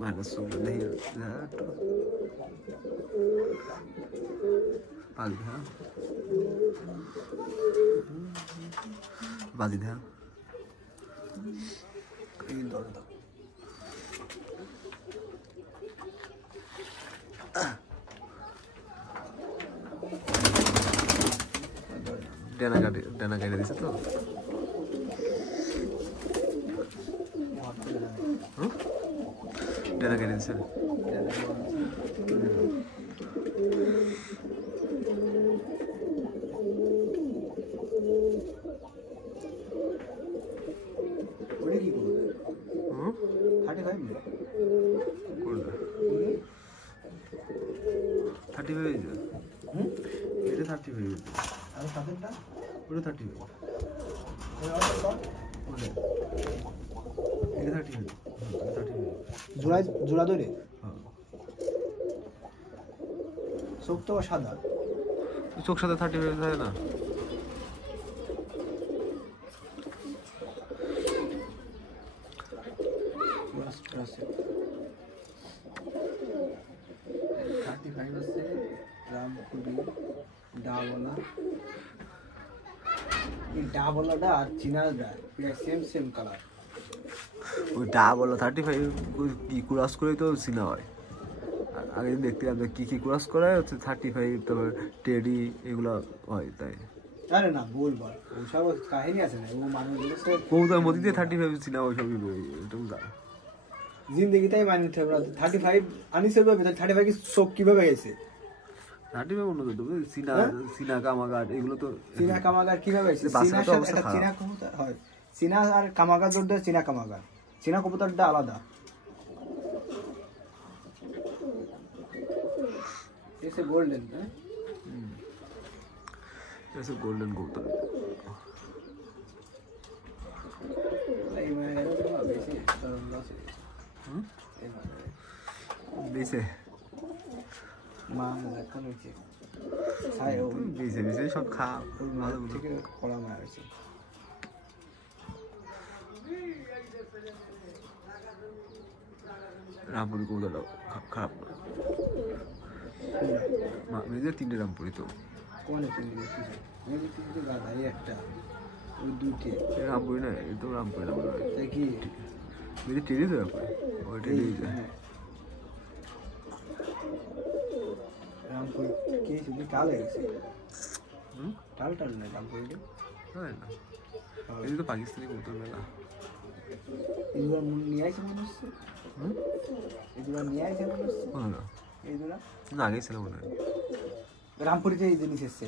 minus सोलह नहीं बाजी था बाजी था डेना काटे दिसे तो डेना काटे दिसे ওরে কি করবে 35 না কোনটা 35 এটা 35 আর সাথেটা ওটা 35 এটা 35 জোড়া জোড়া ধরে হ্যাঁ চোখ তো সাদা চোখ সাদা 35 থাকে না আছে 35 আছে রামপুরি ডাবলা এই ডাবলাটা আর চিনাটা পুরো সেম কালার ওই ডাবল 35 কি ক্রস করে তো সিনা হয় আগে দেখতে আমরা কি কি ক্রস করা হচ্ছে 35 তারপর টেডি এগুলো হয় তাই আরে না বলবার ওসব কাহিনী আছে না ও মানুষগুলো সব কৌতার মধ্যে 35 সিনা ওই সবই এটা জিন্দগি তাই মানে নিতে হবে 35 আনিসের ভাবে 35 কি শোক কিভাবে গেছে 35 অন্য তো সিনা সিনা কামাগার এগুলো তো সিনা কামাগার কিভাবে গেছে সিনা সাথে একটা সিনা কবুতর হয় সিনা আর কামাগার জোড় দেয় সিনা কামাগার সিনা কবুতরটা আলাদা এসে গোল্ডেন হ্যাঁ এসে গোল্ডেন কবুতর এই মানে বেশি তরঙ্গ আছে বেশি মা এখন হচ্ছে ছাই ও বেশি সব খা ভালো থেকে কড়া মারা হয়েছে রামপুরি কবুতরটা খারাপ না মেয়েদের 3টে রামপুরি তো কোনে তিনটে গাদা এই একটা ওই দুইটে রামপুরি না এই তো রামপুরি না কি মেয়েদের টেডি তো রামপুরি ওই টেডি রামপুরি কে শুধু কাল গেছে টাল না রামপুরি হয় না এই তো পাকিস্তানি কবুতর মেলা এগুলো নিয়ে আসে মানুষ এগুলো নিয়ে আসে মানুষ না এইগুলা আগে ছিল মনে হয় রামপুরিতে এই জিনিস এসছে